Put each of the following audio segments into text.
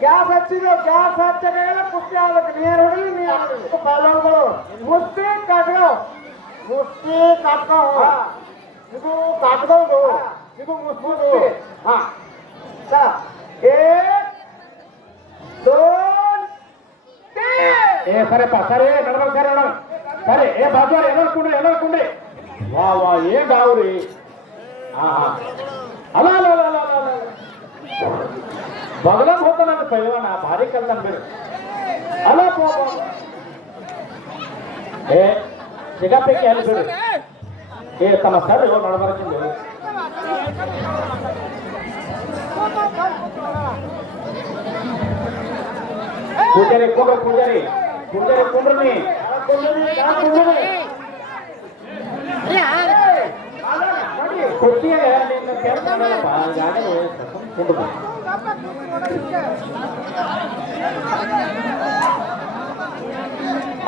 gas ಹಚ್ಚಿದ್ರು gas ಹಚ್ಚಲ್ಲ ಕುಸ್ತಿ ಆಗ್ಬೇಕು ನೀರು ಹೊಡಿ ನೀರು ಪೈಲವಾನ್ಗಳು ಮುಸ್ತಿ ಕಾಟ್ಕೋ ಮುಸ್ತಿ ಕಾಟ್ಕೋ ಇದು ಕಾಟ್ಕೊಂಡು ಇದು ಮುಸ್ತಿ ಹಾ एक दोन ಏ ಸರಿಪ್ಪ ಸರಿ ನಡ್ಬಲ್ ಸರಿ ನೋಡ ಸರಿ ಏ ಬಾಜಾರ್ ಎಲ್ಲರೂ ಕುಂಡ್ರಿ ವಾ ವಾ ಏನ್ ಗಾವ್ರಿ ಹಾ ಹಾ ಅಲ್ಲ ಅಲ್ಲ ಅಲ್ಲ ಅಲ್ಲ ಅಲ್ಲ ಬಗಲಂಗ್ ಹೋತ ನನ್ನ ಪೈಲ್ವಾನ ಭಾರಿ ಕಲ್ತನ್ ಬಿಡು ಅಲ್ಲ ಏ ಸಿಗಪ್ಪಕ್ಕೆ ಎಲ್ಲಿ ಬಿಡು ಏ ತಮ್ಮ ಸರಿ ನಡ್ಬರ್ಕಿಂದು ಪೂಜಾರಿ ಕುಂಡ್ರು ಪೂಜಾರಿ ಕುಂಡ್ರು ನೀ ಕುರ್ಚಿಯಾಗ ನಿನ್ನ ಕೆಲಸ ಮಾಡಪ್ಪ ಗಾಡಿ ಕುಂಡ್ರು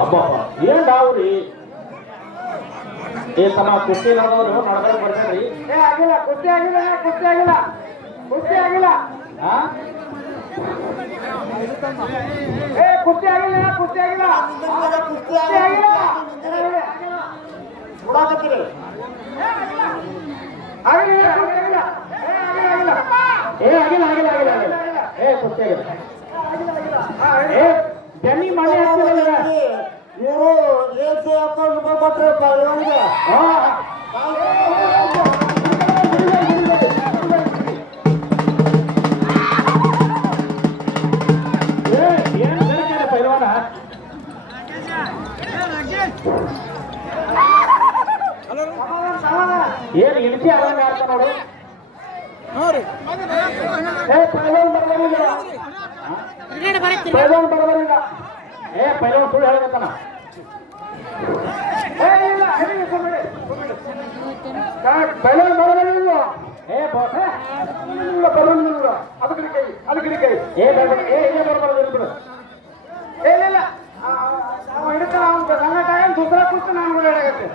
ಅಬ್ಬ ಏನ್ ಡಾವ್ರಿ ಏ ತಮ್ಮ ಕುರ್ಚಿ ನಡದವ್ರು ನಡ್ಕೊಂಡು ಬರ್ಬೇಡ್ರಿ ಏ ಆಗಿಲ್ಲ ಕುಸ್ತಿ ಆಗಿಲ್ಲ ಕುಸ್ತಿ ಆಗಿಲ್ಲ ಕುಸ್ತಿ ಆಗಿಲ್ಲ ಹಾ ಏ ಕುಸ್ತಿ ಆಗಿಲ್ಲ ಕುಸ್ತಿ ಆಗಿಲ್ಲ ಕುಸ್ತಿ ಆಗಿಲ್ಲ ಉಡಾಕತ್ತೀರಿ ಆಗಿಲ್ಲ ಆಗಿಲ್ಲ ಏ ಆಗಿಲ್ಲ ಆಗಿಲ್ಲ ಆಗಿಲ್ಲ ಆಗಿಲ್ಲ ಏ ಕುಸ್ತಿ ಆಗಿಲ್ಲ ಏ ಜನಿ ಮನೆ ಹಾಕ್ತಿರಲ್ಲ ಇವರು ಏಸು ಹಾಕೊಂಡು ಕೊಟ್ರೆ ಪೈಲ್ವಾನ್ಗೆ ಏನು ಇಳಿಸಿ ಅದಂಗ ಆಡ್ತ ನೋಡು ಏ ಪೈಲ್ವಾನ್ ಬರಬರಿಲ್ಲ ಪೈಲ್ವಾನ್ ಬರಬರಿಲ್ಲ ಏ ಪೈಲವಾನ್ ಸುಳ್ಳು ಹೇಳಕತ್ತಾನ ಏ ಇಲ್ಲ ಪೈಲ್ವಾನ್ ಬರಬರಿಲ್ಲ ಏ ಬರಬರಿಲ್ಲ ಅದಕ್ಕೆ ಕೈ ಏ ಇಲ್ಲೇ ಬರ್ಬಾರ್ದು ಬಿಡು ಇಲ್ಲ ನಾವು ಹಿಡಿತಾನ ಅವ್ನು ನನ್ನ ಟೈಮ್ ದುಸರಾ ಕೂತು ನಾನು ಕೂಡ ಹೇಳಾಗತ್ತೆ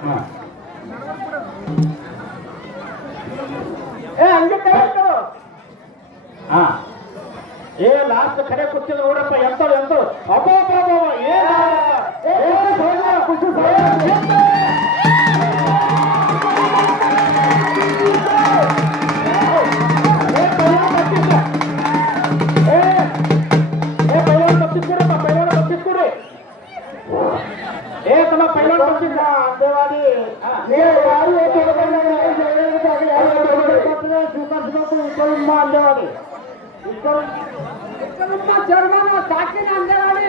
ಏ ಹಂಗೆ ಕೈ ಇರ್ತರು ಹಾ ಏ ಲಾಸ್ಟ್ ಕಡೆ ಕೂತಿದ್ ನೋಡಪ್ಪ ಎಂತವ್ರು ಅಬ್ಬ ಖುಷಿ ಏ ತಮ್ಮ ಪೈಲವಾನ್ ಬರ್ತಿದ್ದ ಅಂದೇವಾಡಿ ಯಾರು ಅಂದೇವಾಡಿ ಚರ್ಮನ ಸಾಕಿನ ಅಂದೇವಾಡಿ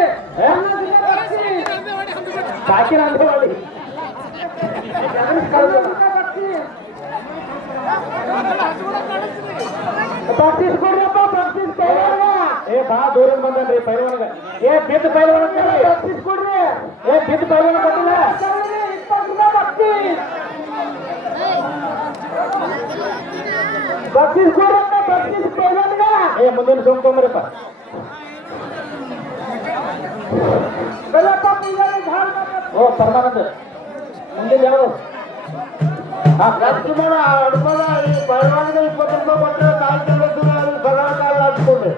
ಸಾಕಿನ ಅಂದೇವಾಡಿ ಪ್ರಾಕ್ಟೀಸ್ ಕೊಡ್ರಪ್ಪ ಪ್ರಾಕ್ಟೀಸ್ ಏ ಬಾ ದೂರ ಬಂದನ್ರಿ ಪೈಲವಾನ್ಗ ಏ ಬಿದ್ದು ಪೈಲವಾನ್ ಪ್ರಾಕ್ಟೀಸ್ ಕೊಡ್ರಿ ಏ ಬಿದ್ದು ಪೈಲವಾನ್ ಕೊಟ್ಟಿಲ್ಲ ಪ್ರಾಕ್ಟೀಸ್ ಕೊಡ್ರಪ್ಪ ಪ್ರಾಕ್ಟೀಸ್ ಪೈಲ್ವಾನ್ಗ ಏ ಮುಂದಿನ ಸೋಮ್ಕೊಂಬರಪ್ಪ ಓ ಪರಮಾನಂದ ಮುಂದಿನ ಯಾವುದು ರಾಜ್ಕುಮಾರ ಅಡ್ಪದ ಈ ಪೈಲ್ವಾನ್ಗೆ 20 ರೂಪಾಯಿ ಕೊಟ್ಟರೆ 4 ತಿಂಗಳು ಪಗಾರ ಕಾಲ ಹಾಕಿಕೊಂಡ್ರೆ